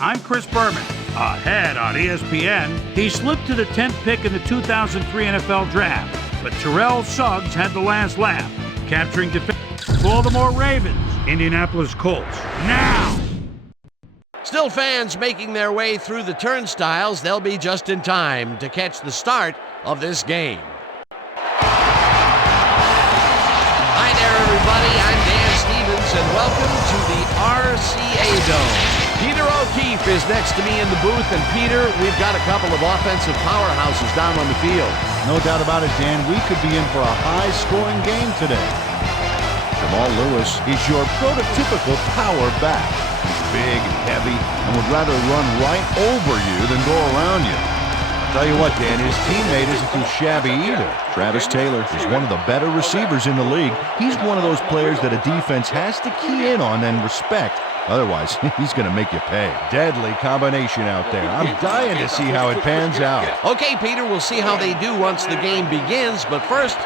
I'm Chris Berman. Ahead on ESPN, he slipped to the 10th pick in the 2003 NFL Draft, but Terrell Suggs had the last laugh, capturing Baltimore Ravens, Indianapolis Colts. Now! Still fans making their way through the turnstiles. They'll be just in time to catch the start of this game. Hi there, everybody. I'm Dan Stevens, and welcome to the RCA Dome. Peter O'Keefe is next to me in the booth, and Peter, we've got a couple of offensive powerhouses down on the field. No doubt about it, Dan. We could be in for a high-scoring game today. Jamal Lewis is your prototypical power back. Big, heavy, and would rather run right over you than go around you. I'll tell you what, Dan, his teammate isn't too shabby either. Travis Taylor is one of the better receivers in the league. He's one of those players that a defense has to key in on and respect. Otherwise, he's going to make you pay. Deadly combination out there. I'm dying to see how it pans out. Okay, Peter, we'll see how they do once the game begins, but first,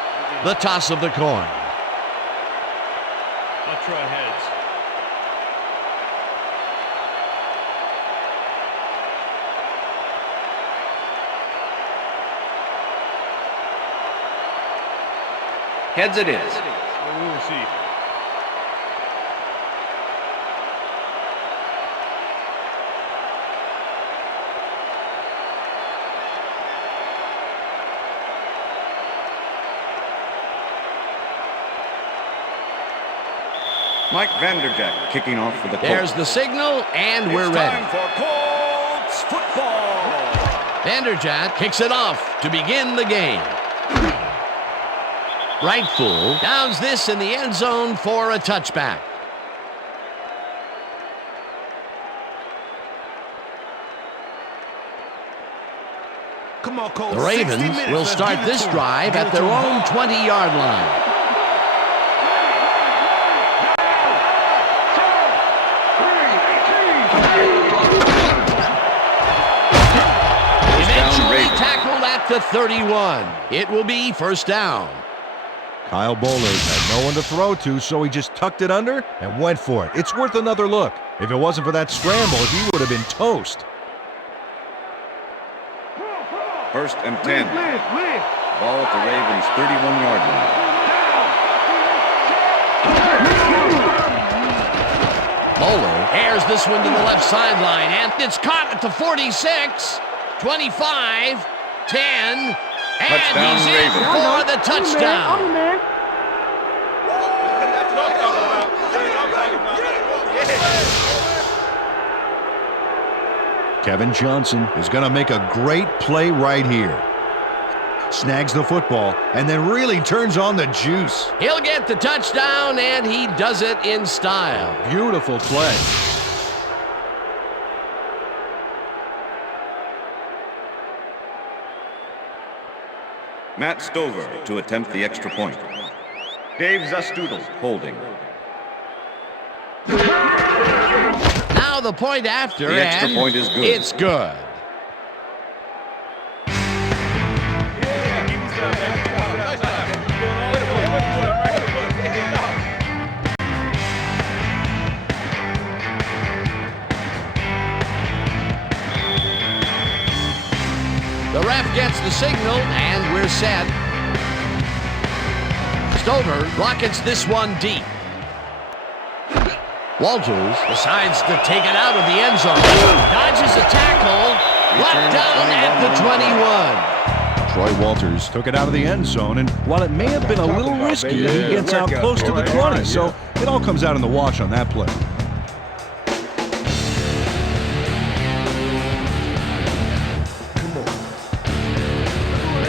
the toss of the coin. I'll try heads. Heads it is. We will see. Mike Vanderjagt kicking off for the Colts. There's the signal, and we're ready. Time for Colts football. Vanderjagt kicks it off to begin the game. Right full downs this in the end zone for a touchback. Come on, Colts. The Ravens will start this drive at their own 20-yard line. Eventually tackled at the 31. It will be first down. Kyle Bowlers had no one to throw to, so he just tucked it under and went for it. It's worth another look. If it wasn't for that scramble, he would have been toast. First and 10. Ball at the Ravens' 31-yard line. Bowler airs this one to the left sideline, and it's caught at the 46, 25, 10, and Touchdown, he's in Ravens. for the touchdown. Kevin Johnson is going to make a great play right here. Snags the football and then really turns on the juice. He'll get the touchdown, and he does it in style. Beautiful play. Matt Stover to attempt the extra point. Dave Zastoodle holding. Now the point after, The extra and point is good. It's good. The ref gets the signal, and we're set. Stover rockets this one deep. Walters decides to take it out of the end zone. Dodges a tackle. Brought down at the 21. Troy Walters took it out of the end zone, and while it may have been a little risky, he gets out close to the 20, so it all comes out in the wash on that play.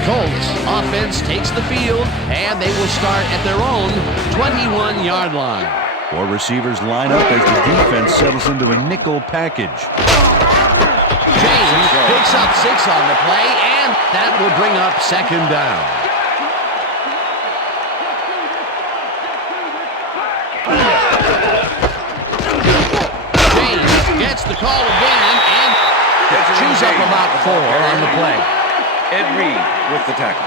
Colts offense takes the field, and they will start at their own 21-yard line. Four receivers line up as the defense settles into a nickel package. James picks up 6 on the play, and that will bring up second down. James gets the call again, and chews up about 4 on the play. Ed Reed with the tackle.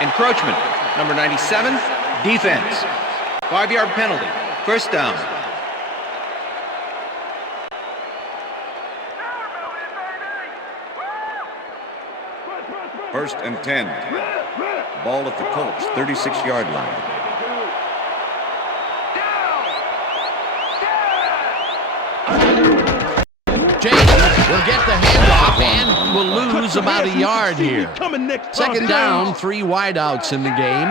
Encroachment. Number 97, defense. 5-yard penalty. First down. First and 10. Ball at the Colts, 36-yard line. James will get the handoff and will lose about a yard here. Second down, 3 wideouts in the game.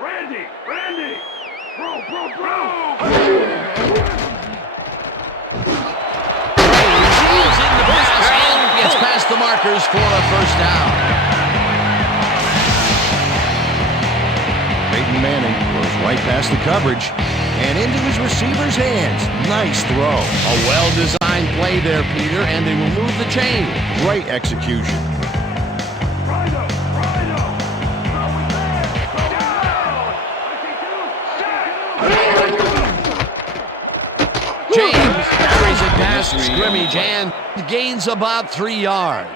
Randy, bro. Falls in the pass and gets past the markers for a first down. Peyton Manning goes right past the coverage and into his receiver's hands. Nice throw. A well-designed play there, Peter, and they will move the chain. Great execution. James carries it past scrimmage and gains about 3 yards.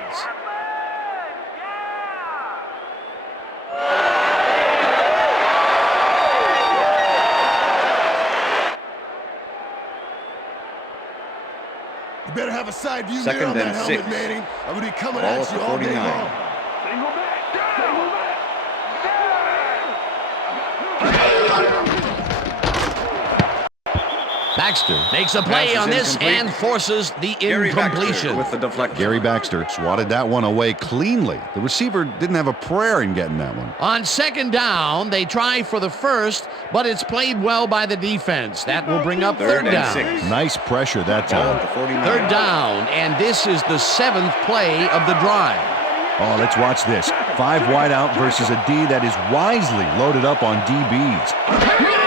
You better have a side view Second there on that and helmet, 6. Manning. I'm going to be coming Ball at at you the all day 49. long. Baxter makes a play Pass is on this incomplete. and forces the Gary Baxter incompletion. with the deflection. Gary Baxter swatted that one away cleanly. The receiver didn't have a prayer in getting that one. On second down, they try for the first, but it's played well by the defense. That will bring up Third third and down. 6. Nice pressure that Ball time. at the 49. Third down, and this is the 7th play of the drive. Oh, let's watch this. 5 wide out versus a D that is wisely loaded up on DBs.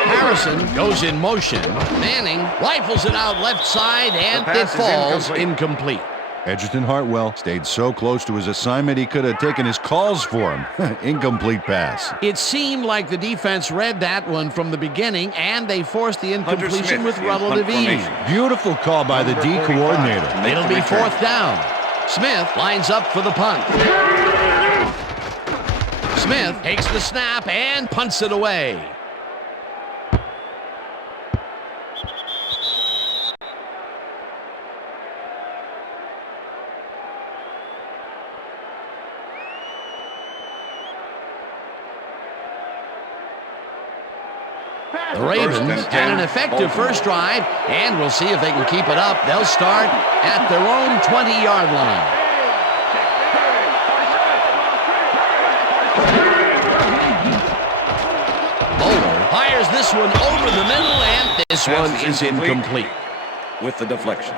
Harrison goes in motion. Manning rifles it out left side, and The it pass is falls incomplete. incomplete. Edgerton Hartwell stayed so close to his assignment he could have taken his calls for him. Incomplete pass. It seemed like the defense read that one from the beginning, and they forced the incompletion Smith with in relative punt ease. formation. Beautiful call by the D Number 45 coordinator. to make It'll the be return. fourth down. Smith lines up for the punt. Smith takes the snap and punts it away. The Ravens had an effective first drive, and we'll see if they can keep it up. They'll start at their own 20-yard line. Bowler fires this one over the middle, and this Pass one is is incomplete. With the deflection.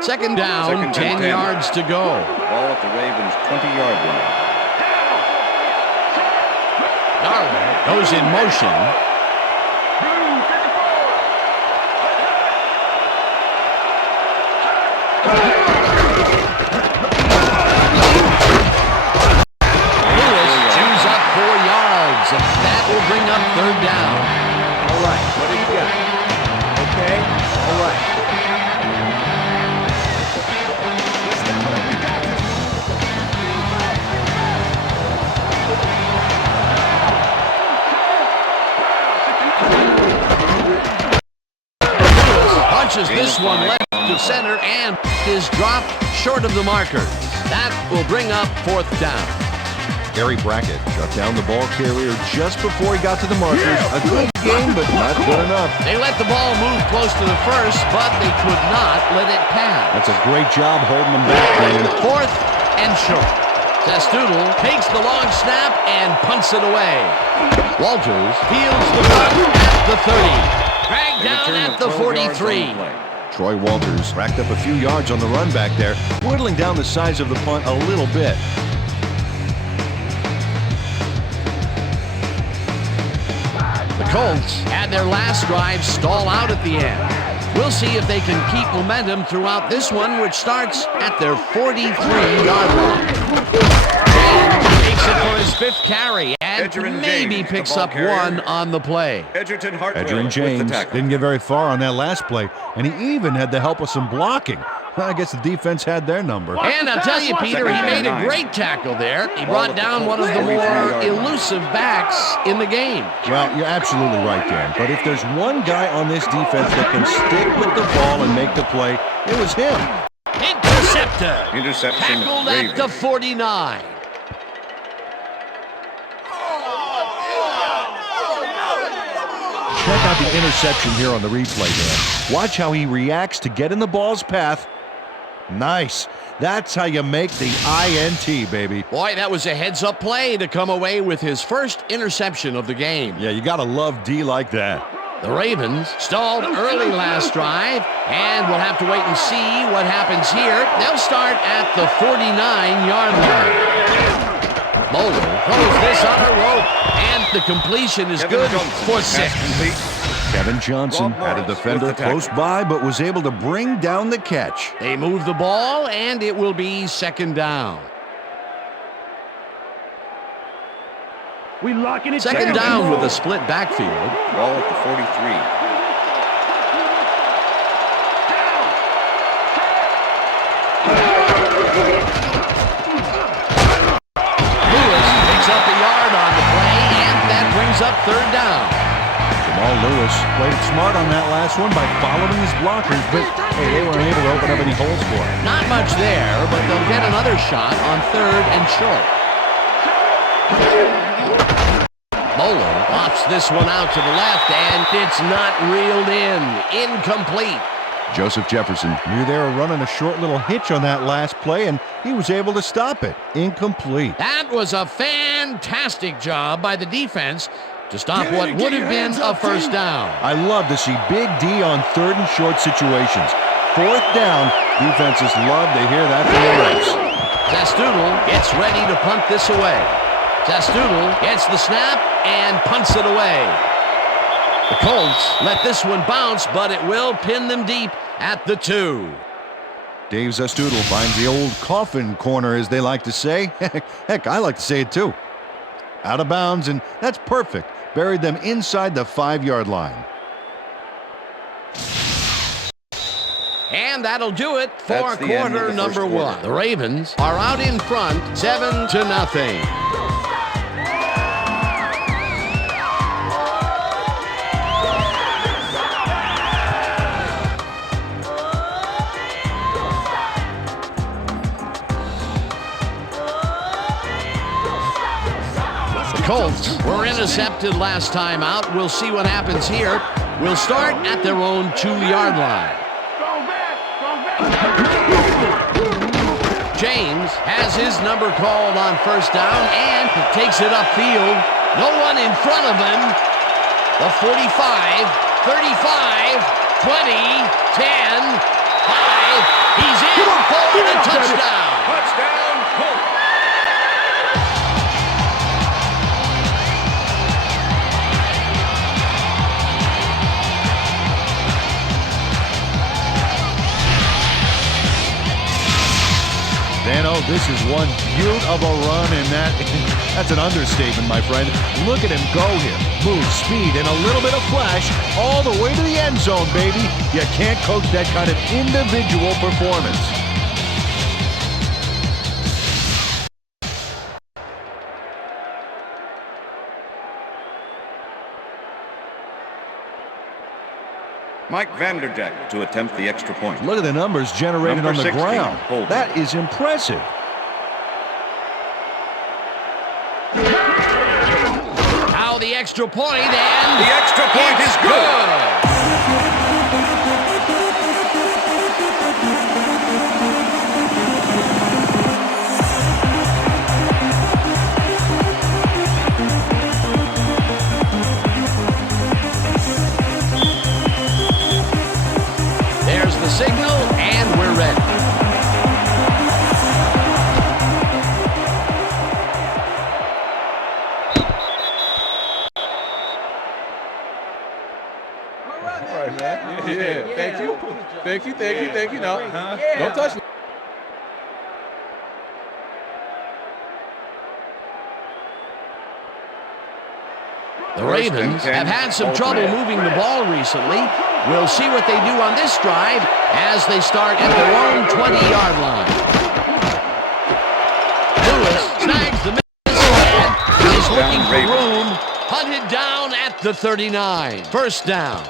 Second down, 10 yards to go. Ball at the Ravens' 20-yard line. Darwin goes in motion. Lewis chews up 4 yards, and that will bring up third down. All right, what do you got? Okay, all right. Punches this one left to center and is dropped short of the markers. That will bring up fourth down. Gary Brackett shut down the ball carrier just before he got to the markers. A good game, but not good enough. They let the ball move close to the first, but they could not let it pass. That's a great job holding them back, man. Fourth and short. Testoodle takes the long snap and punts it away. Walters fields the punt at the 30. Dragged They down return at with the 12 yards on 43. the play. Troy Walters racked up a few yards on the run back there, whittling down the size of the punt a little bit. The Colts had their last drive stall out at the end. We'll see if they can keep momentum throughout this one, which starts at their 43-yard line. James takes it for his 5th carry. and Edgerrin maybe James, picks the ball up carrier. one on the play. Edgerton Hartwell Edgerrin with the James tackle. didn't get very far on that last play, and he even had the help of some blocking. I guess the defense had their number. And I'll tell you, Peter, he made a 9. great tackle there. He brought down one of the more elusive backs in the game. Well, you're absolutely right, Dan. But if there's one guy on this defense that can stick with the ball and make the play, it was him. Intercepted. Interception. Tackled at Ravens. the 49. Check out the interception here on the replay, Dan. Watch how he reacts to get in the ball's path. Nice. That's how you make the INT, baby. Boy, that was a heads-up play to come away with his first interception of the game. Yeah, you got to love D like that. The Ravens stalled early last drive, and we'll have to wait and see what happens here. They'll start at the 49-yard line. Moeller throws this on a rope, and the completion is Kevin good Johnson, for pass 6. complete. Kevin Johnson Rob had a Morris defender with the tackle. close by, but was able to bring down the catch. They move the ball, and it will be second down. We locking it Second down with a split backfield. Ball at the 43. Lewis picks up a yard on the play, and that brings up third down. Jamal Lewis played smart on that last one by following his blockers, but hey, they weren't able to open up any holes for him. Not much there, but they'll get another shot on third and short. Moeller pops this one out to the left, and it's not reeled in. Incomplete. Joseph Jefferson knew they were running a short little hitch on that last play, and he was able to stop it. Incomplete. That was a fantastic job by the defense to stop what would have been a first down. I love to see Big D on third and short situations. Fourth down, defenses love to hear that from the refs. Zastoodle gets ready to punt this away. Zastoodle gets the snap and punts it away. The Colts let this one bounce, but it will pin them deep at the 2. Dave Zastoodle finds the old coffin corner, as they like to say. Heck, I like to say it too. Out of bounds, and that's perfect. Buried them inside the 5-yard line. And that'll do it for That's the end of quarter the first number quarter. 1. The Ravens are out in front, 7-0. Colts were intercepted last time out. We'll see what happens here. We'll start at their own 2-yard line. James has his number called on first down and takes it upfield. No one in front of him. The 45, 35, 20, 10, 5. He's in for the touchdown. Touchdown, Colts. Dano, this is one beaut of a run, and that's an understatement, my friend. Look at him go here. Move, speed, and a little bit of flash all the way to the end zone, baby. You can't coach that kind of individual performance. Mike Vanderjagt to attempt the extra point. Look at the numbers generated Number on the 16, ground. holding. That is impressive. Now the extra point, and The extra point is good. There's the signal, and we're ready. All right, man. Yeah, thank you. Thank you, thank you, thank you. No, don't touch me. The Ravens have had some trouble moving the ball recently. We'll see what they do on this drive as they start at their own 20-yard line. Lewis snags the missile and is looking for room. Hunted down at the 39. First down.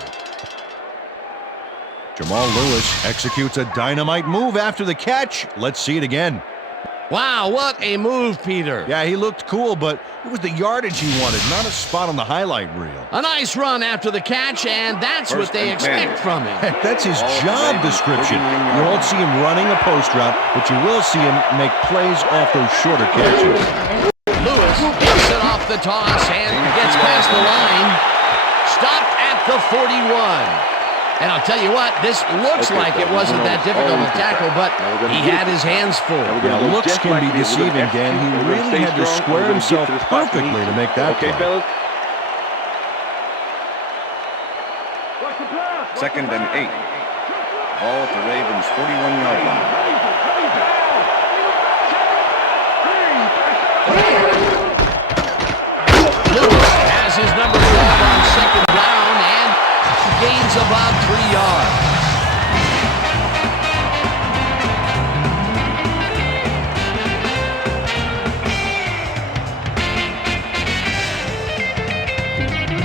Jamal Lewis executes a dynamite move after the catch. Let's see it again. Wow, what a move, Peter. Yeah, he looked cool, but it was the yardage he wanted, not a spot on the highlight reel. A nice run after the catch, and that's what they expect from him. Heck, that's his job description. You won't see him running a post route, but you will see him make plays off those shorter catches. Lewis gets it off the toss and gets past the line. Stopped at the 41. And I'll tell you what, this looks like it wasn't that difficult to tackle, but he had his hands full. Yeah, looks can be deceiving, Dan. He really had to square himself perfectly to make that play. Second and 8. Ball at the Ravens' 41-yard line. Lewis has his number 12 on second down and gains about 3 yards.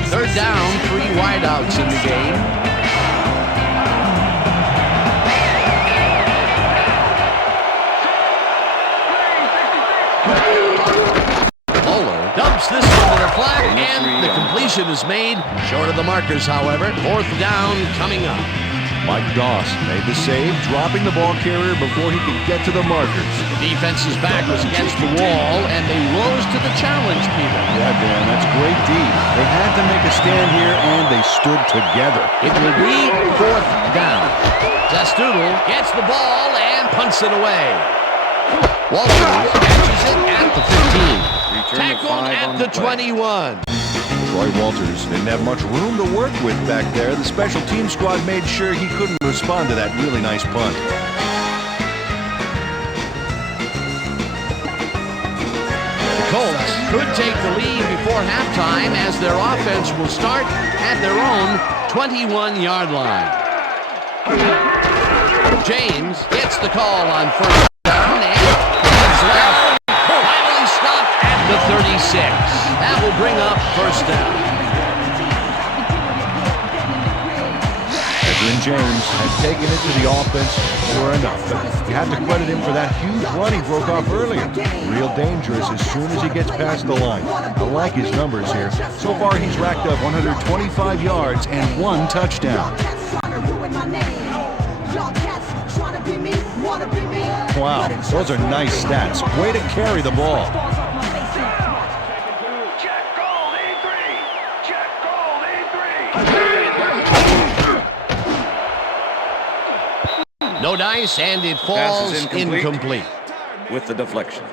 Third down, 3 wideouts in the game. Dumps this one to the flat, and the completion is made. Short of the markers, however. Fourth down coming up. Mike Doss made the save, dropping the ball carrier before he could get to the markers. The defense's back was against the wall, and they rose to the challenge, Peter. Yeah, Dan, that's great D. They had to make a stand here, and they stood together. It will be fourth down. Zastoodle gets the ball and punts it away. Walters catches it at the 15. Tackled at the 21. Troy Walters didn't have much room to work with back there. The special team squad made sure he couldn't respond to that really nice punt. The Colts could take the lead before halftime as their offense will start at their own 21-yard line. James gets the call on first down and heads left. Finally stopped at the 36. That will bring up first down. Edgerrin James has taken it to the offense for enough. But you have to credit him for that huge run he broke off earlier. Real dangerous as soon as he gets past the line. I like his numbers here. So far, he's racked up 125 yards and 1 touchdown. Wow, those are nice stats. Way to carry the ball. No dice, and it falls incomplete. With the deflection.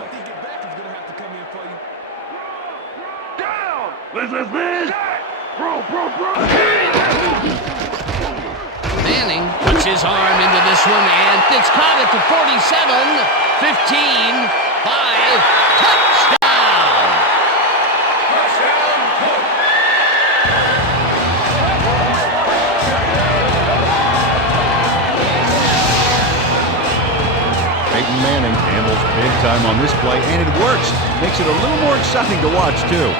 Manning puts his arm into this one, and it's caught at the 47, 15, 5, touchdown! Peyton Manning handles big time on this play, and it works. Makes it a little more exciting to watch, too.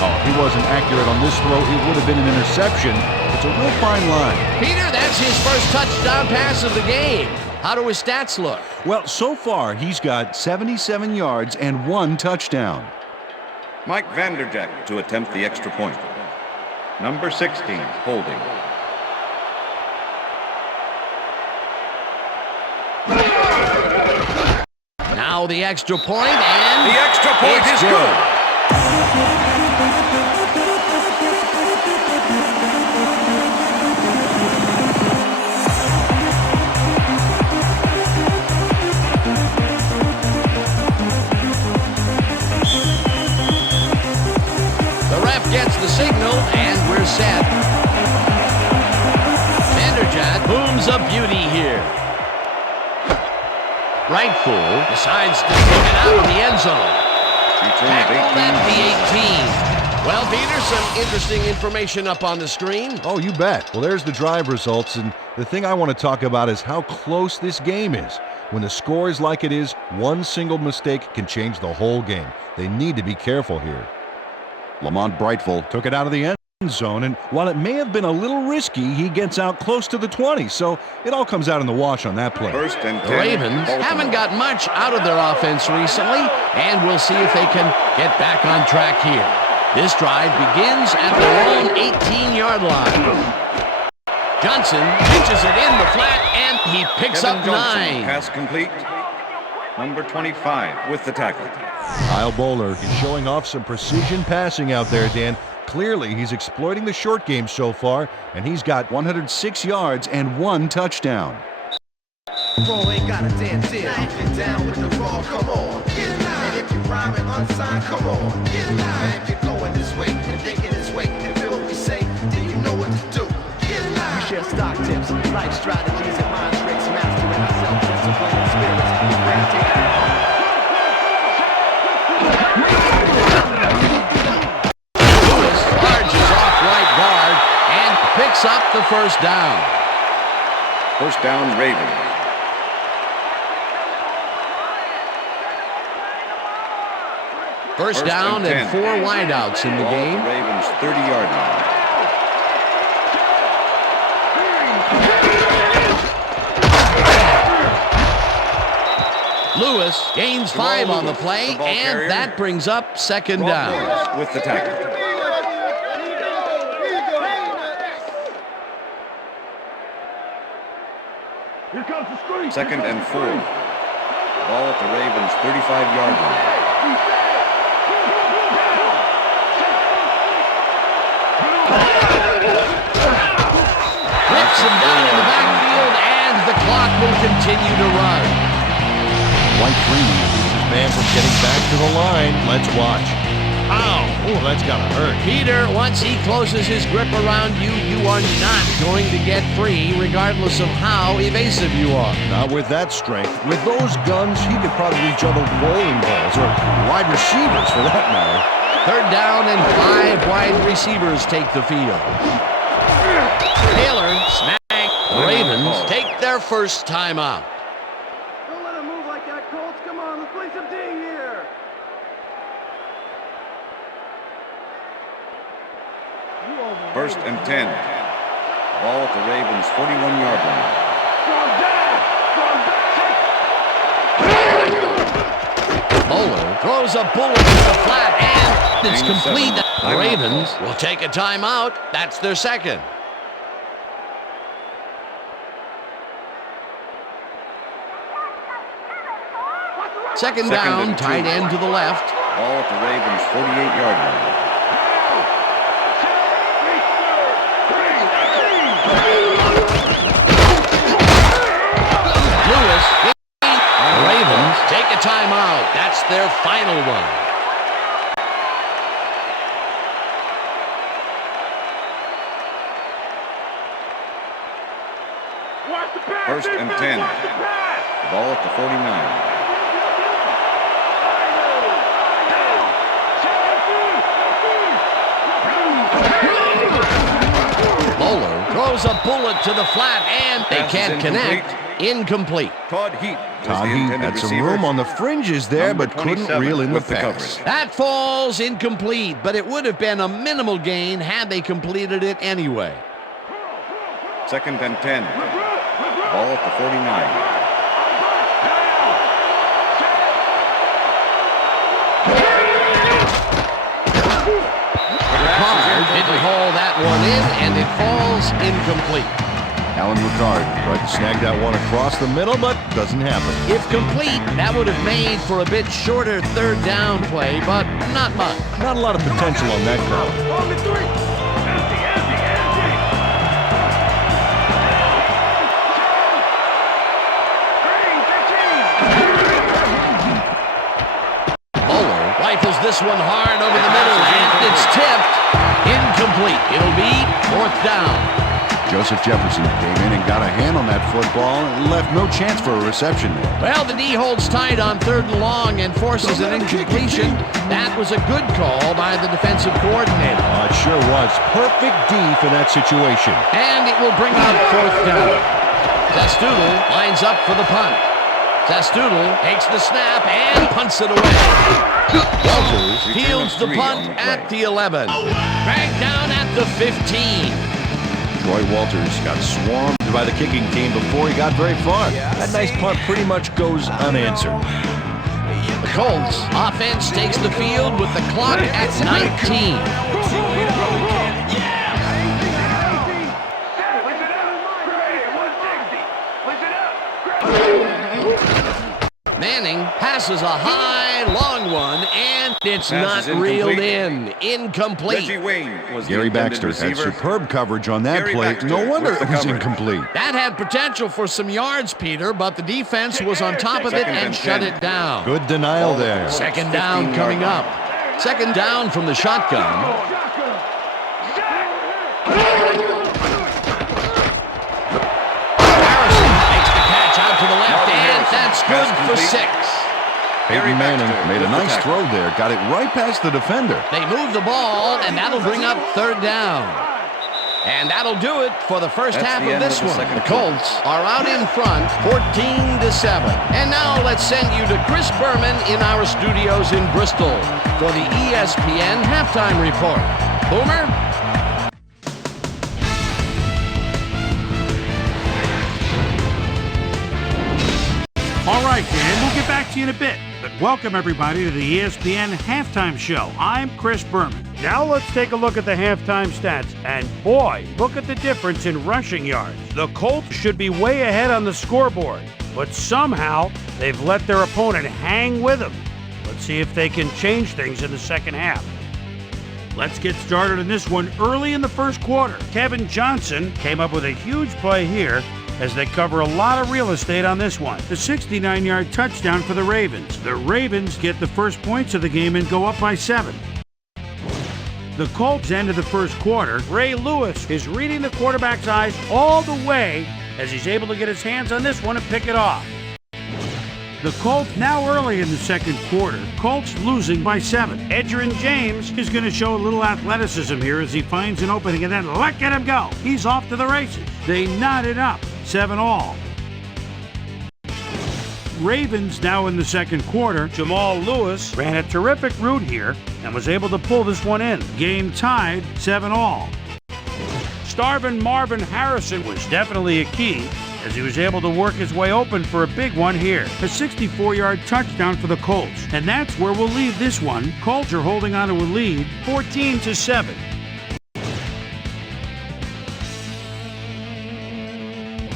Oh, if he wasn't accurate on this throw, it would have been an interception. It's a real fine line. Peter, that's his first touchdown pass of the game. How do his stats look? Well, so far, he's got 77 yards and 1 touchdown. Mike Vanderjagt to attempt the extra point. Number 16, holding. Now the extra point, and the extra point is good. The ref gets the signal, and we're set. Vanderjagt booms a beauty here. Right full decides to take it out of the end zone. Return of Tackled 18. at the 18. Well, Peter, some interesting information up on the screen. Oh, you bet. Well, there's the drive results, and the thing I want to talk about is how close this game is. When the score is like it is, one single mistake can change the whole game. They need to be careful here. Lamont Brightful took it out of the end zone, and while it may have been a little risky, he gets out close to the 20, so it all comes out in the wash on that play. First and 10. The Ravens Baltimore. haven't got much out of their offense recently, and we'll see if they can get back on track here. This drive begins at their own 18-yard line. Johnson pitches it in the flat, and he picks Kevin up Johnson, 9. pass complete. Number 25 with the tackle. Kyle Bowler is showing off some precision passing out there, Dan. Clearly, he's exploiting the short game so far, and he's got 106 yards and 1 touchdown. Bro ain't got a damn deal. Get down with the raw, come on. Get in line. And if you rhyming unsigned, come on. Get in line. If you're going this way and thinking this way and feel what we say, then you know what to do. Get in line. We share stock tips, life strategies, and mind tricks, mastering ourselves, discipline and spirits. Lewis charges off right guard and picks up the first down. First down, Ravens. First down and 4 wideouts in the Ball at game. the Ravens 30-yard line. Lewis gains 5 on the play, the ball and carrier. that brings up second Rob down. Morris with the tackle. Here comes the screen. Second and 4. Ball at the Ravens 35-yard line. Flips him down in the backfield, and the clock will continue to run. White Freeman keeps his man from getting back to the line. Let's watch. Ow! Oh, that's gotta hurt. Peter, once he closes his grip around you, you are not going to get free, regardless of how evasive you are. Not with that strength. With those guns, he could probably juggle bowling balls or wide receivers for that matter. Third down and 5 wide receivers take the field. Taylor snagged. The Ravens take their first timeout. Don't let him move like that, Colts. Come on, let's play some D here. First and 10. Ball at the Ravens 41-yard line. Bowler throws a bullet to the flat, and it's Gain of complete. 7. The Ravens will take a timeout. That's their second. Second down, and 2. tight end to the left. Ball at the Ravens 48-yard line. Lewis, the Ravens take a timeout. That's their final one. First and 10. Ball at the 49. Bowler throws a bullet to the flat, and they Pass is can't connect. Incomplete. Todd Heat. Todd Heat had some room on the fringes there, Number but couldn't 27 reel in the with the pass. coverage. That falls incomplete, but it would have been a minimal gain had they completed it anyway. Second and 10. Ball at the 49. Ricard didn't haul that one in, and it falls incomplete. Alan Ricard tried to snag that one across the middle, but doesn't happen. If complete, that would have made for a bit shorter third down play, but not much. Not a lot of potential on that crowd. On the 3. Empty, empty, empty. Bowler rifles this one hard over the middle, and it's tipped. Incomplete. It'll be fourth down. Joseph Jefferson came in and got a hand on that football and left no chance for a reception there. Well, the D holds tight on 3rd and long and forces an incompletion. That was a good call by the defensive coordinator. It sure was. Perfect D for that situation. And it will bring up 4th down. Zastoodle lines up for the punt. Zastoodle takes the snap and punts it away. Walters fields the punt at the 11. Dragged down at the 15. Troy Walters got swarmed by the kicking team before he got very far. That nice punt pretty much goes unanswered. The Colts offense takes the field with the clock at 19. Manning passes a high, long one, and it's not reeled in. Incomplete. Reggie Wayne was Gary the Baxter had receiver. superb coverage on that Gary play. Baxter No wonder with it the was coverage. incomplete. That had potential for some yards, Peter, but the defense was on top of it Second and and shut 10. it down. Good denial there. 2nd down coming up. 2nd down from the shotgun. Harrison makes the catch out to the left, and that's good for 6. Peyton Manning made a nice throw there. Got it right past the defender. They move the ball, and that'll bring up 3rd down. And that'll do it for the first That's half the of end this of the one. second The Colts are out in front, 14-7. And now let's send you to Chris Berman in our studios in Bristol for the ESPN halftime report. Boomer? All right, Dan, we'll get back to you in a bit. But welcome, everybody, to the ESPN Halftime Show. I'm Chris Berman. Now let's take a look at the halftime stats. And boy, look at the difference in rushing yards. The Colts should be way ahead on the scoreboard, but somehow they've let their opponent hang with them. Let's see if they can change things in the second half. Let's get started in this one early in the first quarter. Kevin Johnson came up with a huge play here as they cover a lot of real estate on this one. The 69-yard touchdown for the Ravens. The Ravens get the first points of the game and go up by 7. The Colts end of the first quarter. Ray Lewis is reading the quarterback's eyes all the way as he's able to get his hands on this one and pick it off. The Colts now early in the second quarter. Colts losing by 7. Edgerrin James is going to show a little athleticism here as he finds an opening and then look at him go. He's off to the races. They knot it up. 7-all. Ravens now in the second quarter. Jamal Lewis ran a terrific route here and was able to pull this one in. Game tied, 7-all. Starvin Marvin Harrison was definitely a key as he was able to work his way open for a big one here. A 64-yard touchdown for the Colts. And that's where we'll leave this one. Colts are holding on to a lead, 14-7.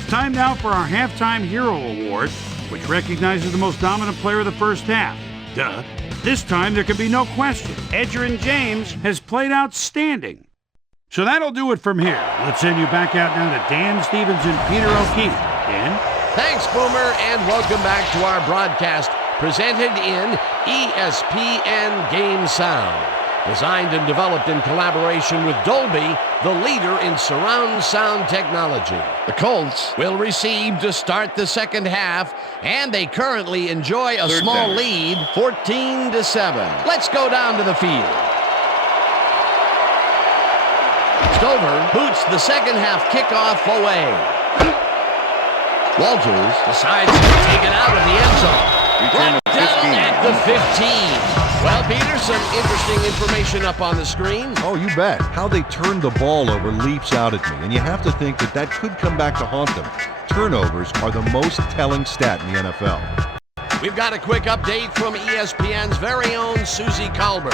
Time now for our Halftime Hero Award, which recognizes the most dominant player of the first half. Duh. This time there can be no question. Edgerrin James has played outstanding. So that'll do it from here. Let's send you back out now to Dan Stevens and Peter O'Keefe. Dan? Thanks, Boomer, and welcome back to our broadcast presented in ESPN Game Sound. Designed and developed in collaboration with Dolby, the leader in surround sound technology. The Colts will receive to start the second half, and they currently enjoy a small lead, 14-7. Let's go down to the field. Stover boots the second half kickoff away. Walters decides to take it out of the end zone. Brought down at the 15. Well, Peter, some interesting information up on the screen. Oh, you bet. How they turned the ball over leaps out at me, and you have to think that that could come back to haunt them. Turnovers are the most telling stat in the NFL. We've got a quick update from ESPN's very own Susie Kalber.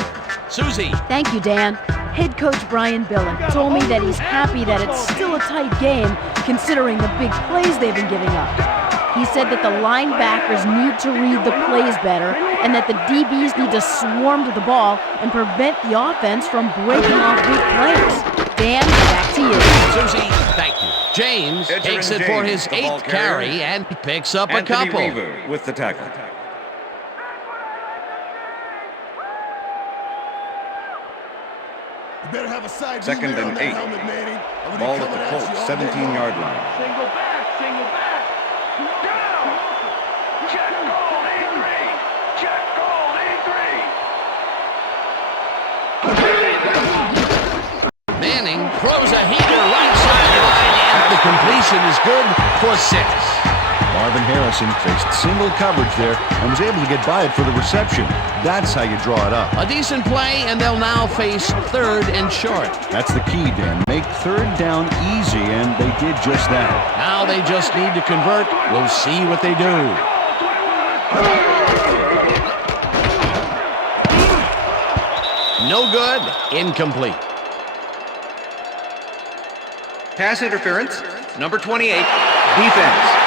Susie. Thank you, Dan. Head coach Brian Billick told me that he's happy that it's still a tight game considering the big plays they've been giving up. He said that the linebackers need to read the plays better and that the DBs need to swarm to the ball and prevent the offense from breaking off big plays. Dan, back to you. Susie, thank you. James takes it for his 8th carry and picks up a couple. Weaver with the tackle. You better have a side Second view and on that 8. helmet, Manning. I'm gonna be Ball at coming the at Colts, you all day 17-yard long. line. Single back, single back. Down. Check goal, E3. Check goal, E3. Manning throws a heater right sideline, and the completion is good for 6. Marvin Harrison faced single coverage there and was able to get by it for the reception. That's how you draw it up. A decent play, and they'll now face 3rd and short. That's the key, Dan. Make 3rd down easy, and they did just that. Now they just need to convert. We'll see what they do. No good. Incomplete. Pass interference, number 28, defense.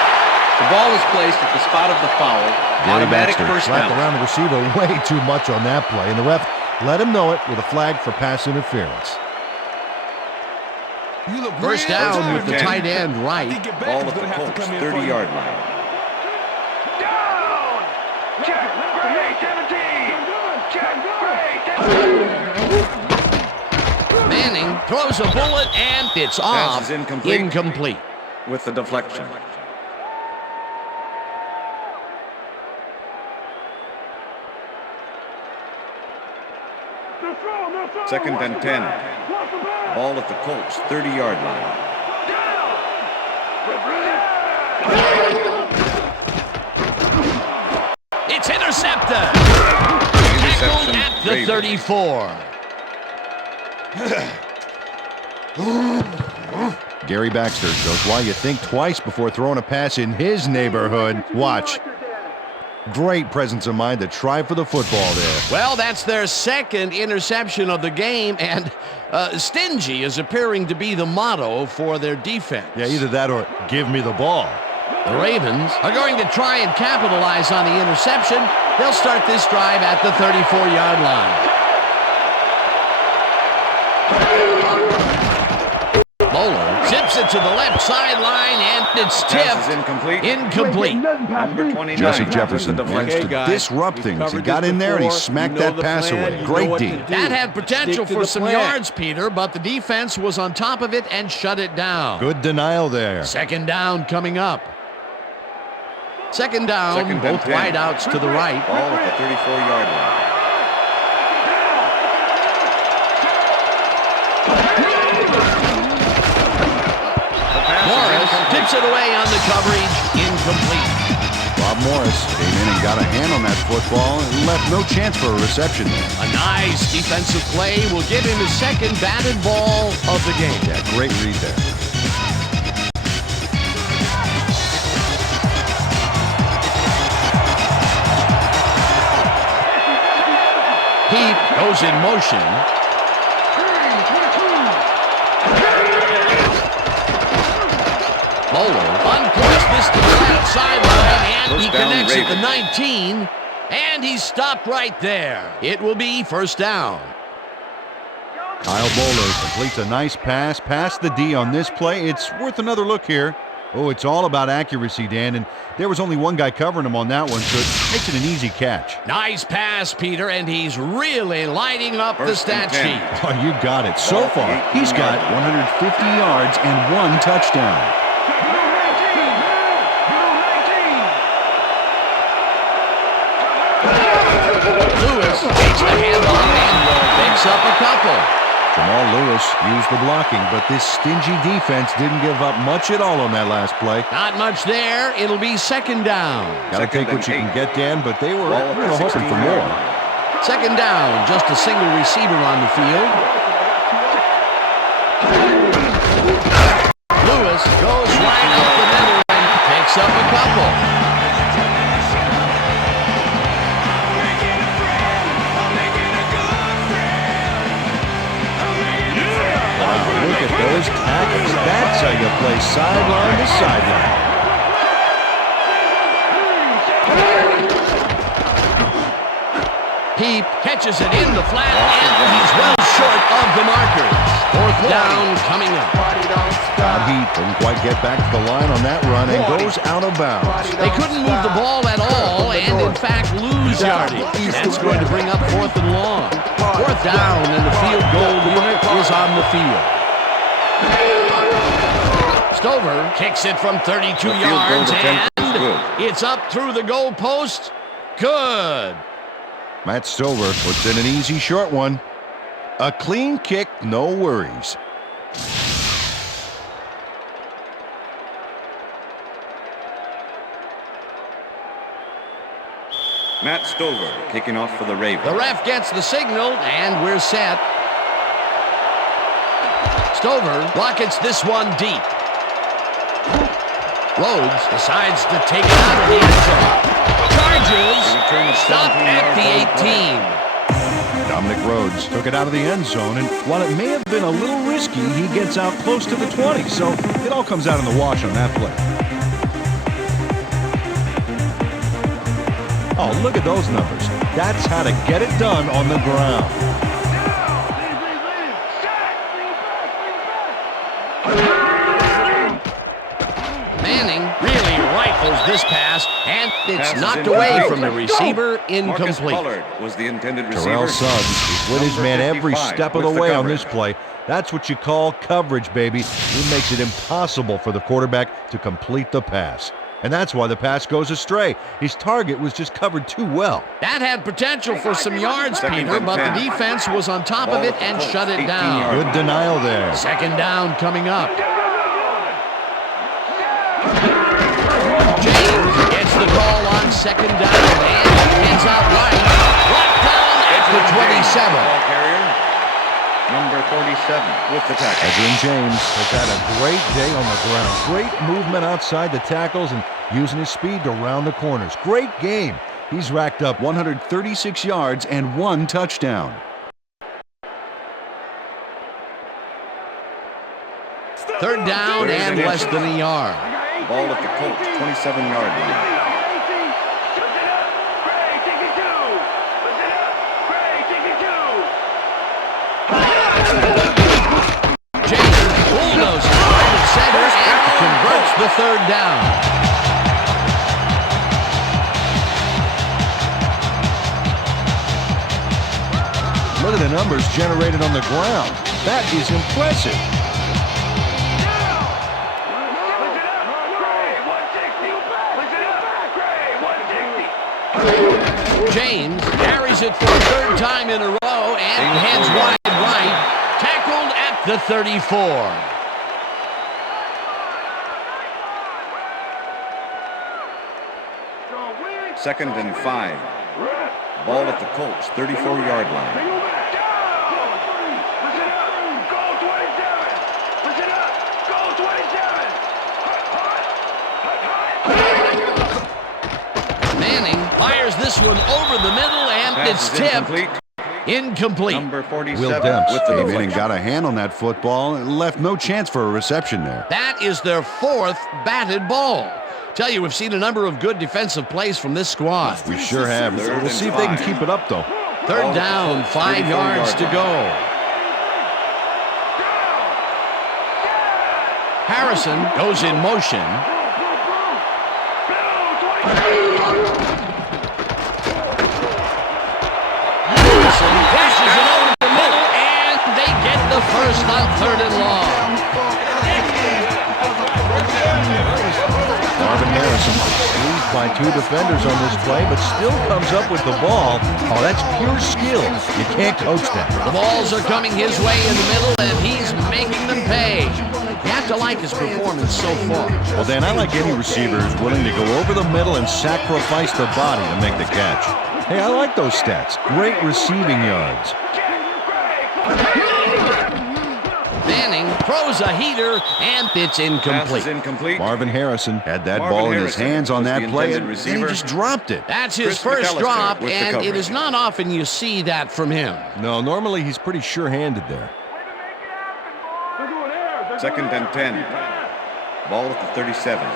The ball is placed at the spot of the foul. Automatic first slapped down. around the receiver way too much on that play, and the ref let him know it with a flag for pass interference. You look First real down tired, with the man. tight end right. Ball at the Colts, 30-yard line. Down. Check Gray, 17. Check Gray, 17. Manning throws a bullet, and it's Pass off. is incomplete. Incomplete. With the deflection. Second and 10. Ball at the Colts, 30-yard line. It's intercepted. Tackled at the 34. Gary Baxter shows why you think twice before throwing a pass in his neighborhood. Watch. Great presence of mind to try for the football there. Well, that's their 2nd interception of the game, and stingy is appearing to be the motto for their defense. Yeah, either that or give me the ball. The Ravens are going to try and capitalize on the interception. They'll start this drive at the 34-yard line. Bowler zips it to the left sideline, and it's Pass tipped. is incomplete. Incomplete. Number 29. Jesse with Jefferson the managed deflection. to disrupt things. He got in there and he smacked that pass away. Great D. That had potential for some yards, Peter, but the defense was on top of it and shut it down. Good denial there. 2nd down coming up. 2nd down, Second and both 10. wideouts to the right. Ball at the 34-yard line. Morris tips it away on the coverage. Incomplete. Bob Morris came in and got a hand on that football and left no chance for a reception there. A nice defensive play will give him his 2nd batted ball of the game. Yeah, great read there. Heap goes in motion. Bowler unclips this to the left sideline, and he First down, connects at the Ravens. 19, and he's stopped right there. It will be 1st down. Kyle Bowler completes a nice pass past the D on this play. It's worth another look here. Oh, it's all about accuracy, Dan, and there was only one guy covering him on that one, so it makes it an easy catch. Nice pass, Peter, and he's really lighting up the First and stat 10. sheet. Oh, you got it. So far, he's got 150 yards and 1 touchdown. Lewis takes the handoff and picks up a couple. Jamal Lewis used the blocking, but this stingy defense didn't give up much at all on that last play. Not much there. It'll be 2nd down. Got to Second take what you and can get, Dan, but they were Ball at the hoping for 16-yard more. line. 2nd down, just a single receiver on the field. Lewis goes right up the middle and picks up a couple. Look at those tackles. That's how you play sideline to sideline. He catches it in the flat, and he's well short of the markers. 4th down coming up. Todd Heat didn't quite get back to the line on that run and goes out of bounds. They couldn't move the ball at all, and in fact lose yardage. That's going to bring up 4th and long. 4th down and the field goal unit field. Stover kicks it from 32 The field goal yards, attempt is and good. it's up through the goal post. Good. Matt Stover puts in an easy short one. A clean kick, no worries. Matt Stover kicking off for the Ravens. The ref gets the signal, and we're set. Stover rockets this one deep. Rhodes decides to take it out of the end zone. Charges, stop at the 18. Dominic Rhodes took it out of the end zone, and while it may have been a little risky, he gets out close to the 20, so it all comes out in the wash on that play. Oh, look at those numbers. That's how to get it done on the ground. Manning really rifles this pass, and it's Pass knocked is away incomplete. from the receiver, Marcus incomplete. Pollard was the intended receiver. Terrell Suggs is with his Number man every 55 step of the with way on coverage. this play. That's what you call coverage, baby. He makes it impossible for the quarterback to complete the pass. And that's why the pass goes astray. His target was just covered too well. That had potential for some yards, Second Peter, and but 10. the defense was on top of Ball it at the and Colts, shut it 18 down. yards. Good denial there. Second down coming up. James gets the call on second down and ends out right. Brought down at the 27. Ball carrier, number 47 with the tackle. Edgerrin James has had a great day on the ground. Great movement outside the tackles and using his speed to round the corners. Great game. He's racked up 136 yards and 1 touchdown. Third down and less than a yard. Ball at the Colts, 27-yard line. James bulldozes right at center and converts the third down. Look at the numbers generated on the ground. That is impressive. James carries it for a third time in a row and heads wide right, tackled at the 34. Second and 5. Ball at the Colts, 34-yard line. Manning fires this one over the middle, and Pass it's is tipped. Incomplete. Number 47 Will Demps with the came in and deflection. got a hand on that football and left no chance for a reception there. That is their fourth batted ball. Tell you, we've seen a number of good defensive plays from this squad. We sure have. Third We'll and see if they can 5. keep it up, though. Third down, 5 yards to go. Harrison goes in motion. Harrison dashes it over the middle, and they get the first on third and long. Marvin Harrison squeezed by 2 defenders on this play, but still comes up with the ball. Oh, that's pure skill. You can't coach that. The balls are coming his way in the middle, and he's making them pay. You have to like his performance so far. Well, Dan, I like any receiver who's willing to go over the middle and sacrifice the body to make the catch. Hey, I like those stats. Great receiving yards. Manning throws a heater, and it's Pass incomplete. is incomplete. Marvin Harrison had that Marvin ball in his Harrison hands on was that the play, intended and receiver. he just dropped it. That's his Chris first McAllister drop, with the and it coverage. is not often you see that from him. No, normally he's pretty sure-handed there. Second and 10. Ball at the 37.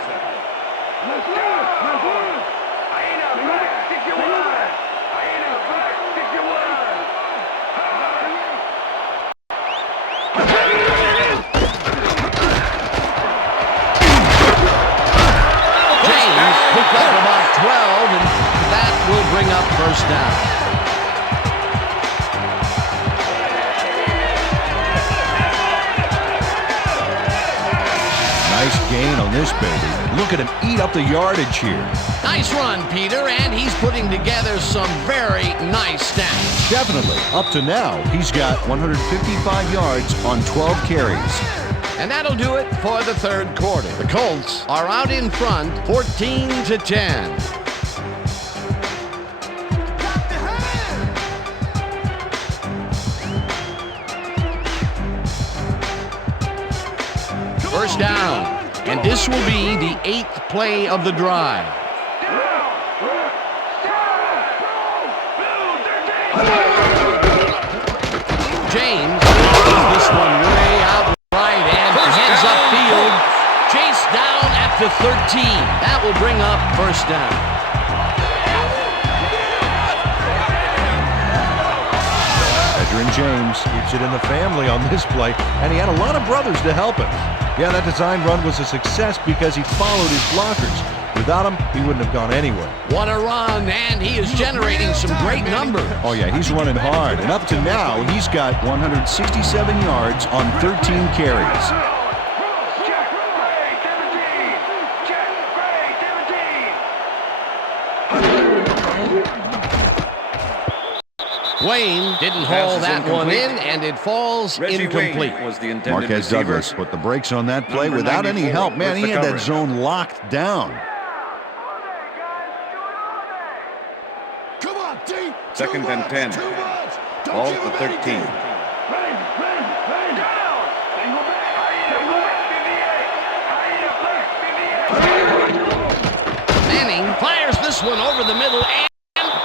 James picked up about 12, and that will bring up first down. this baby. Look at him eat up the yardage here. Nice run, Peter, and he's putting together some very nice stats. Definitely. Up to now, he's got 155 yards on 12 carries. And that'll do it for the third quarter. The Colts are out in front, 14-10. First down, and this will be the 8th play of the drive. James throws this one way out right and heads upfield. Chased down at the 13. That will bring up first down. Veteran James keeps it in the family on this play, and he had a lot of brothers to help him. Yeah, that design run was a success because he followed his blockers. Without him, he wouldn't have gone anywhere. What a run, and he is generating some great numbers. Oh, yeah, he's running hard, and up to now, he's got 167 yards on 13 carries. Wayne didn't haul that one in, and it falls incomplete. Was the intended Marquez receiver. Douglas put the brakes on that play Number without any 94 help. Man, with he the had that coverage. zone locked down. Come on, D. Second and 10. Ball at the 13. Manning fires this one over the middle, and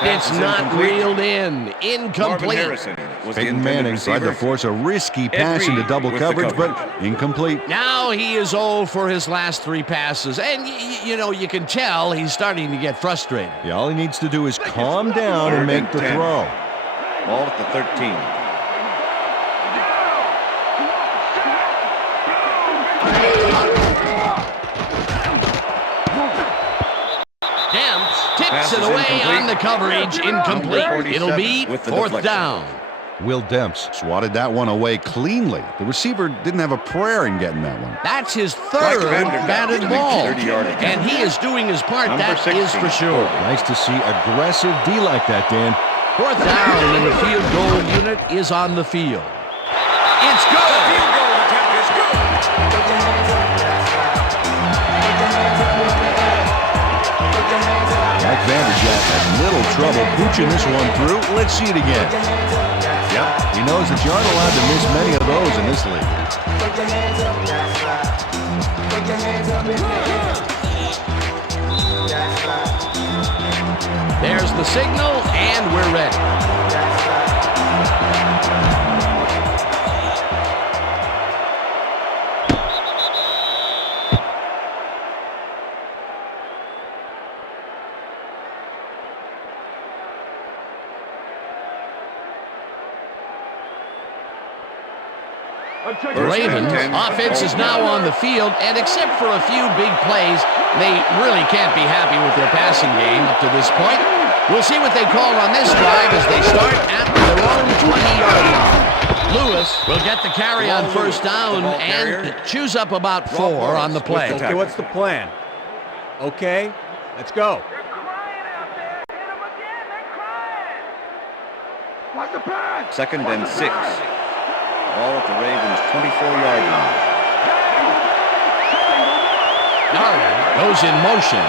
it's not incomplete. reeled in. Marvin Incomplete. Harrison was the Peyton intended Manning tried to receiver. force a risky pass into double with the coverage, but coverage. incomplete. Now he is 0 for his last 3 passes, and you know, you can tell he's starting to get frustrated. Yeah, all he needs to do is calm down and make the 10. throw. Ball at the 13. Demps tips Pass it is away incomplete. on the coverage. Incomplete. Number It'll be 47 with the 4th deflection. down. Will Demps swatted that one away cleanly. The receiver didn't have a prayer in getting that one. That's his 3rd Vanderbilt batted with a ball, 30-yard attempt. and he is doing his part. Number That is 16. for sure. Nice to see aggressive D like that, Dan. 4th down, and the field goal unit is on the field. It's good. Field goal attempt is good. Mike Vanderjagt had little trouble pooching this one through. Let's see it again. Yep, he knows that you aren't allowed to miss many of those in this league. There's the signal, and we're ready. The Ravens offense is now on the field, and except for a few big plays, they really can't be happy with their passing game up to this point. We'll see what they call on this drive as they start at their own 20-yard line. Lewis will get the carry on first down and chews up about 4 on the play. Okay, what's the plan? Okay, let's go. Second and 6. Ball at the Ravens' 24-yard line. Darwin goes in motion.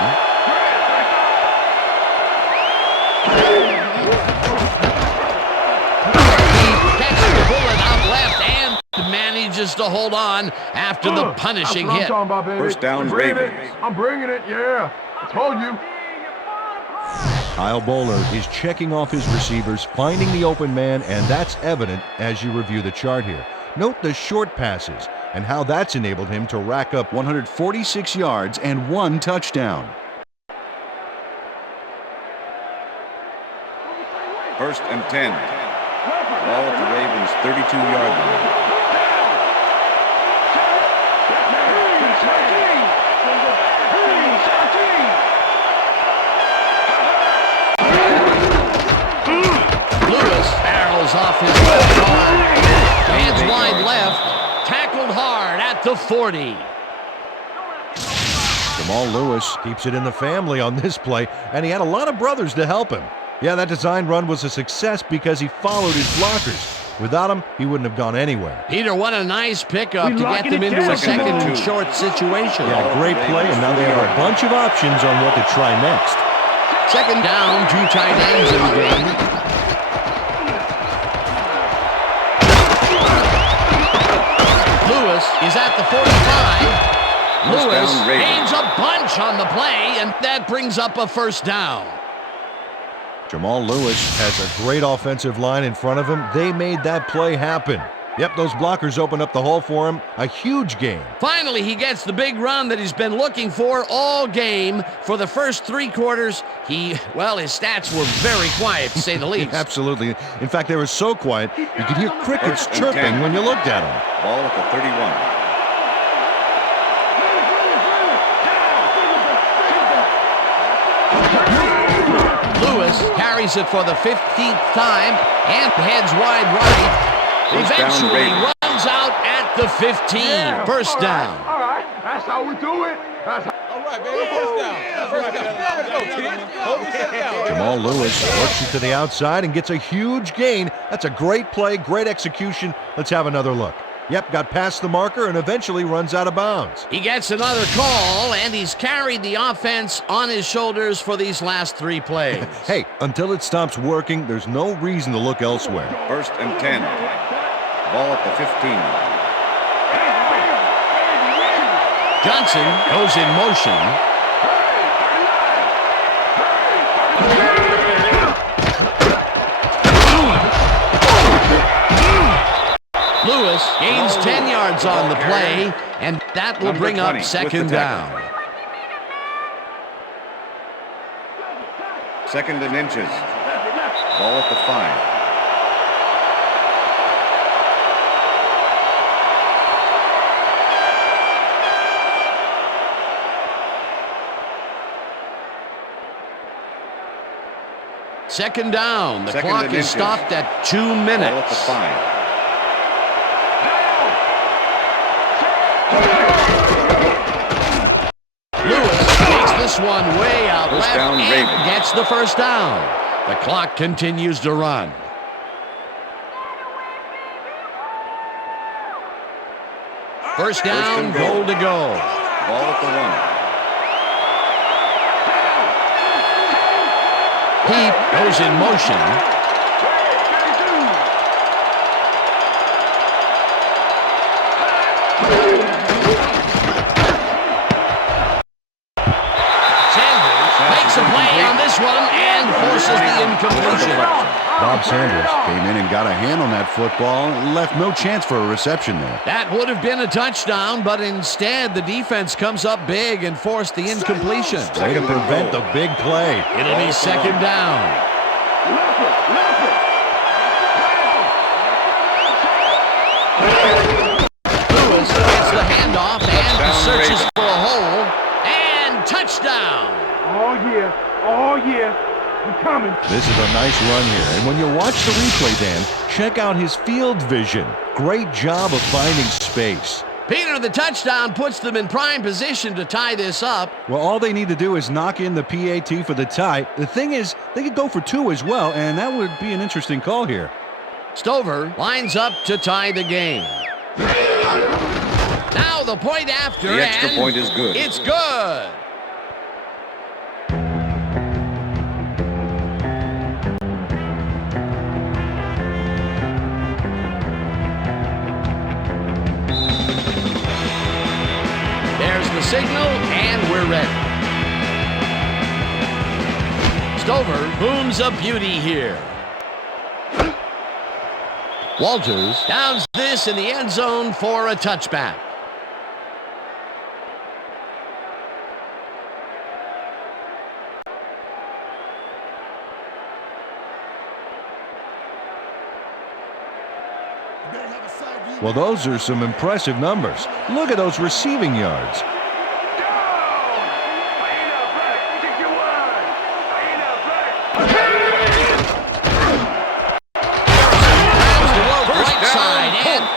He catches the bullet out left and manages to hold on after the punishing hit. First down, Ravens. I'm bringing it, yeah. I told you. Kyle Bowler is checking off his receivers, finding the open man, and that's evident as you review the chart here. Note the short passes and how that's enabled him to rack up 146 yards and 1 touchdown. First and 10. Ball at the Ravens' 32-yard line. Barrels off his left arm. Hands wide left. Tackled hard at the 40. Jamal Lewis keeps it in the family on this play, and he had a lot of brothers to help him. Yeah, that design run was a success because he followed his blockers. Without him, he wouldn't have gone anywhere. Peter, what a nice pickup to get them into a second and short situation. Yeah, great play, and now they have a bunch of options on what to try next. Second down, 2 tight ends in the game. Lewis is at the 45. Lewis gains a bunch on the play, and that brings up a first down. Jamal Lewis has a great offensive line in front of him. They made that play happen. Yep, those blockers opened up the hole for him. A huge gain. Finally, he gets the big run that he's been looking for all game. For the first 3 quarters, his stats were very quiet, to say the least. Absolutely. In fact, they were so quiet, you could hear crickets chirping when you looked at them. Ball at the 31. Lewis carries it for the 15th time and heads wide right. Eventually runs out at the 15. Yeah, First down. All right. That's how we do it. All right, baby. First down. That's right. Let's go, kid. Hold yourself down. Jamal Lewis works it to the outside and gets a huge gain. That's a great play, great execution. Let's have another look. Yep, got past the marker and eventually runs out of bounds. He gets another call, and he's carried the offense on his shoulders for these last 3 plays. Hey, until it stops working, there's no reason to look elsewhere. First and 10. Ball at the 15. Johnson goes in motion. Lewis gains 10 yards on the play, and that will bring up second down. Second and inches. Ball at the 5. Second down. The Second clock and is inches. stopped at 2 minutes. Ball at the 5. Lewis takes this one way out First left down, and Ravens. gets the first down. The clock continues to run. First down, and goal goal. to go. Ball at the 1. Heap goes in motion. Makes a play on this one and forces the incompletion. Bob Sanders came in and got a hand on that football and left no chance for a reception there. That would have been a touchdown, but instead the defense comes up big and forced the incompletion. Way to prevent the big play. It'll be second down. Lewis gets the handoff and searches for a hole, and touchdown. Oh, yeah. I'm coming. This is a nice run here. And when you watch the replay, Dan, check out his field vision. Great job of finding space. Peter, the touchdown puts them in prime position to tie this up. Well, all they need to do is knock in the PAT for the tie. The thing is, they could go for 2 as well, and that would be an interesting call here. Stover lines up to tie the game. Now the point after, The extra and point is good. It's good. There's the signal, and we're ready. Stover booms a beauty here. Walters downs this in the end zone for a touchback. Well, those are some impressive numbers. Look at those receiving yards.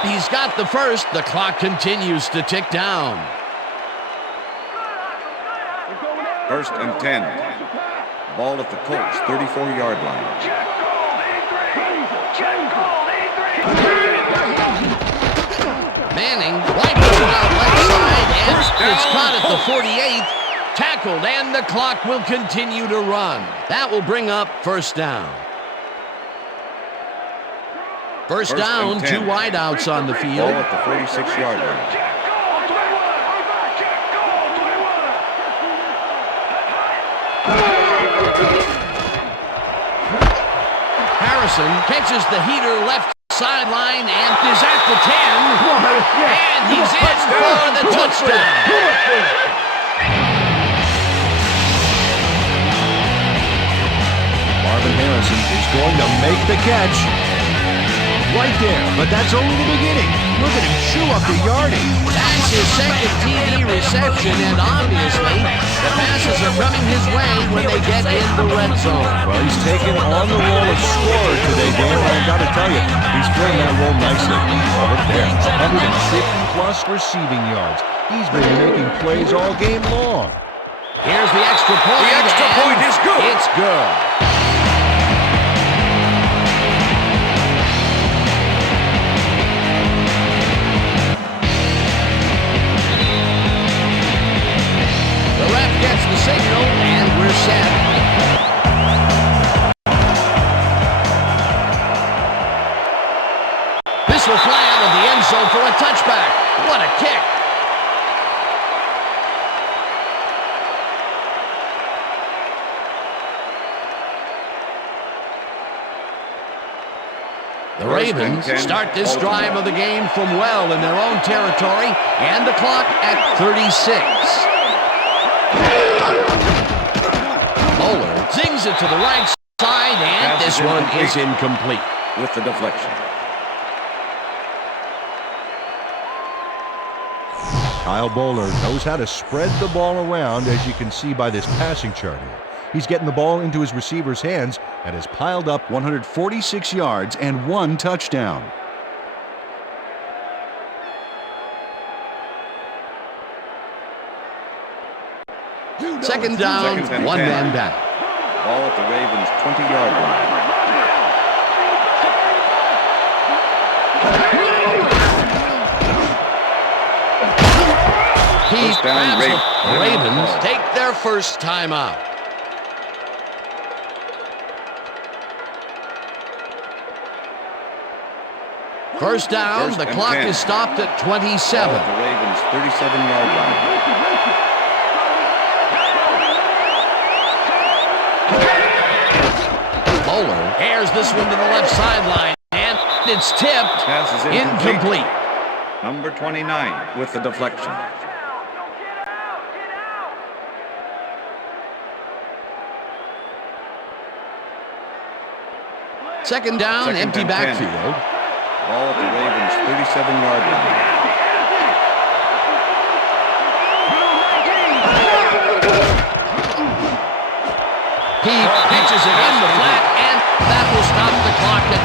He's got the first. The clock continues to tick down. First and 10. Ball at the Colts 34-yard line. Check called, E3. Check called, E3. Manning wipes it out left side, and it's caught at the 48. Tackled, and the clock will continue to run. That will bring up first down. First down, 2 wideouts on the field. Ball at the 46-yard line. Check called, 21. Check called, 21. Harrison catches the heater left sideline and is at the 10. And he's in for the touchdown. Marvin Harrison is going to make the catch. Right there, but that's only the beginning. Look at him chew up the yardage. That's his second TD reception, and obviously the passes are coming his way when they get in the red zone. Well, he's taken on the role of scorer today, Dan, and I've got to tell you, he's filling that role nicely. Oh, look there, 150-plus receiving yards. He's been making plays all game long. Here's the extra point. The extra point is good. It's good. The ref gets the signal, and we're set. This will fly out of the end zone for a touchback. What a kick. The Ravens start this drive of the game from well in their own territory, and the clock at 36. Bowler zings it to the right side, and this one is incomplete. With the deflection. Kyle Bowler knows how to spread the ball around, as you can see by this passing chart here. He's getting the ball into his receiver's hands and has piled up 146 yards and 1 touchdown. Second down, one man down. Ball at the Ravens' 20-yard line. He grabs Ravens. the Ravens take their first time out. First down, the clock is stopped at 27. Ball at the Ravens' 37-yard line. Bowler airs this one to the left sideline, and it's tipped. Pass is Incomplete. Number 29 with the deflection. Second down, Second empty and 10. backfield. Ball at the Ravens' 37-yard line. He pitches it in the flat, and that will stop the clock at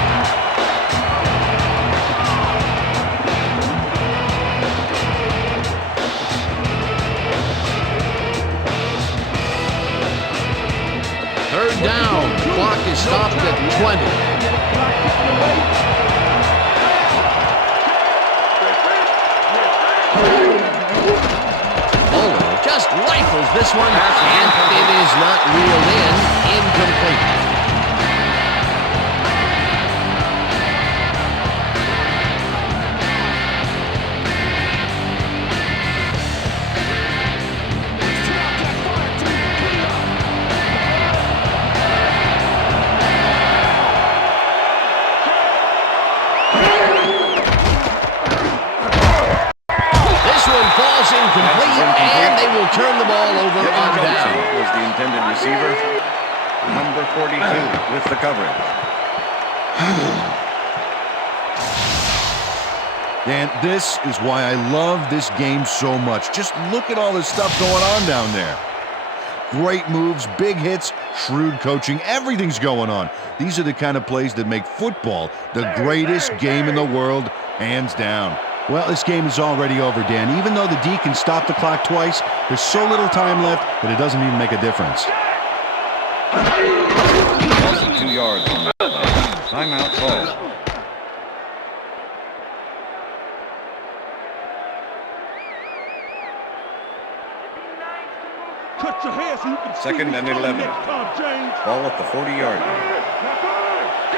third down. Clock is stopped at 20. Bowler just rifles this one, and it is not reeled in. Incomplete. Incomplete, and they will turn the ball over on down. Was the intended receiver. Number 42 with the coverage. Dan, this is why I love this game so much. Just look at all this stuff going on down there. Great moves, big hits, shrewd coaching, everything's going on. These are the kind of plays that make football the greatest game in the world, hands down. Well, this game is already over, Dan. Even though the D can stop the clock twice, there's so little time left that it doesn't even make a difference. Loss of 2 yards. Timeout call. Cut your hair so you can see 2nd and 11. next time, James. Ball at the 40-yard line.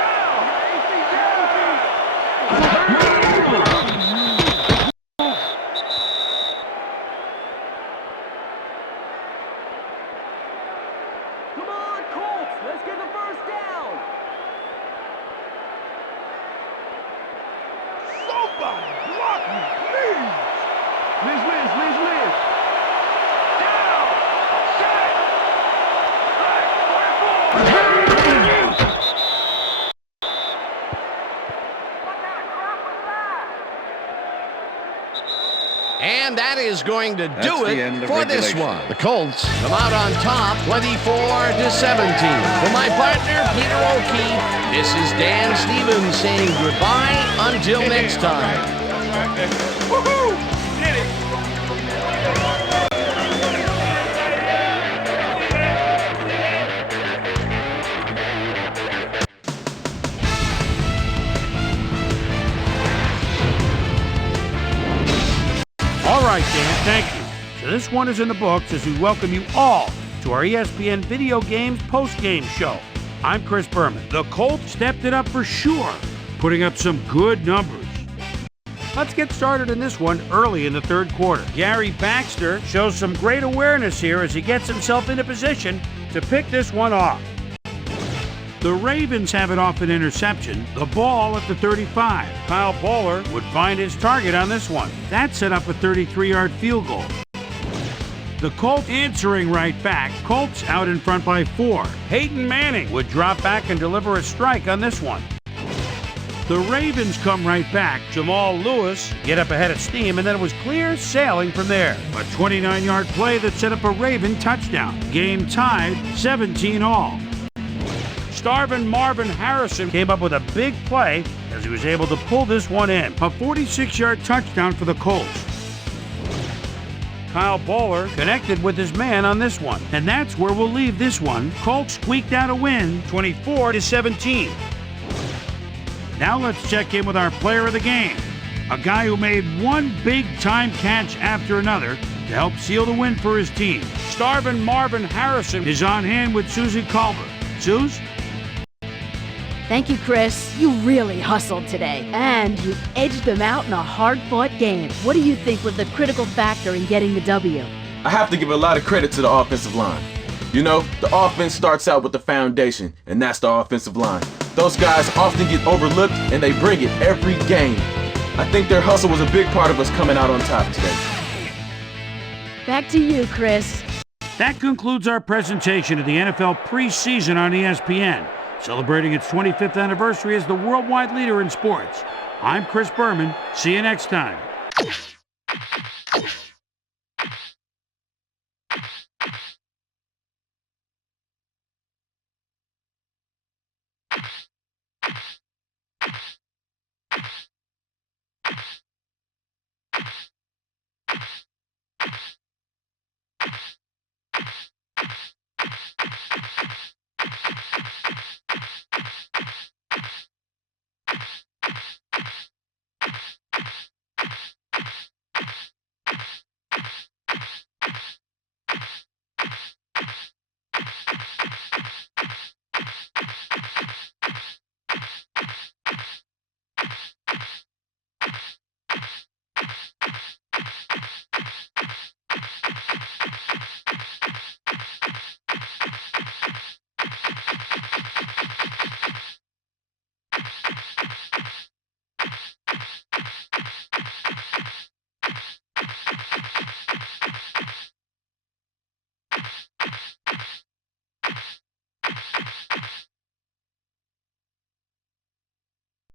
Come on, Colts! Let's get the first down! Somebody block me, please! Liz. Down! Set! And that is going to That's do the it end of for this regulation. one. The Colts come out on top, 24-17. For my partner, Peter O'Keefe, this is Dan Stevens saying goodbye until next time. Woohoo! Did it! All right, Dan, thank you. So this one is in the books as we welcome you all to our ESPN Video Games post-game show. I'm Chris Berman. The Colts stepped it up for sure, putting up some good numbers. Let's get started in this one early in the third quarter. Gary Baxter shows some great awareness here as he gets himself into position to pick this one off. The Ravens have it off an interception. The ball at the 35. Kyle Bowler would find his target on this one. That set up a 33-yard field goal. The Colts answering right back. Colts out in front by 4. Peyton Manning would drop back and deliver a strike on this one. The Ravens come right back. Jamal Lewis get up ahead of steam, and then it was clear sailing from there. A 29-yard play that set up a Raven touchdown. Game tied 17-all. Starvin Marvin Harrison came up with a big play as he was able to pull this one in. A 46-yard touchdown for the Colts. Kyle Bowler connected with his man on this one. And that's where we'll leave this one. Colts squeaked out a win, 24-17. Now let's check in with our player of the game. A guy who made one big-time catch after another to help seal the win for his team. Starvin Marvin Harrison is on hand with Susie Culver. Suze? Thank you, Chris. You really hustled today, and you edged them out in a hard-fought game. What do you think was the critical factor in getting the W? I have to give a lot of credit to the offensive line. You know, the offense starts out with the foundation, and that's the offensive line. Those guys often get overlooked, and they bring it every game. I think their hustle was a big part of us coming out on top today. Back to you, Chris. That concludes our presentation of the NFL preseason on ESPN, celebrating its 25th anniversary as the worldwide leader in sports. I'm Chris Berman. See you next time.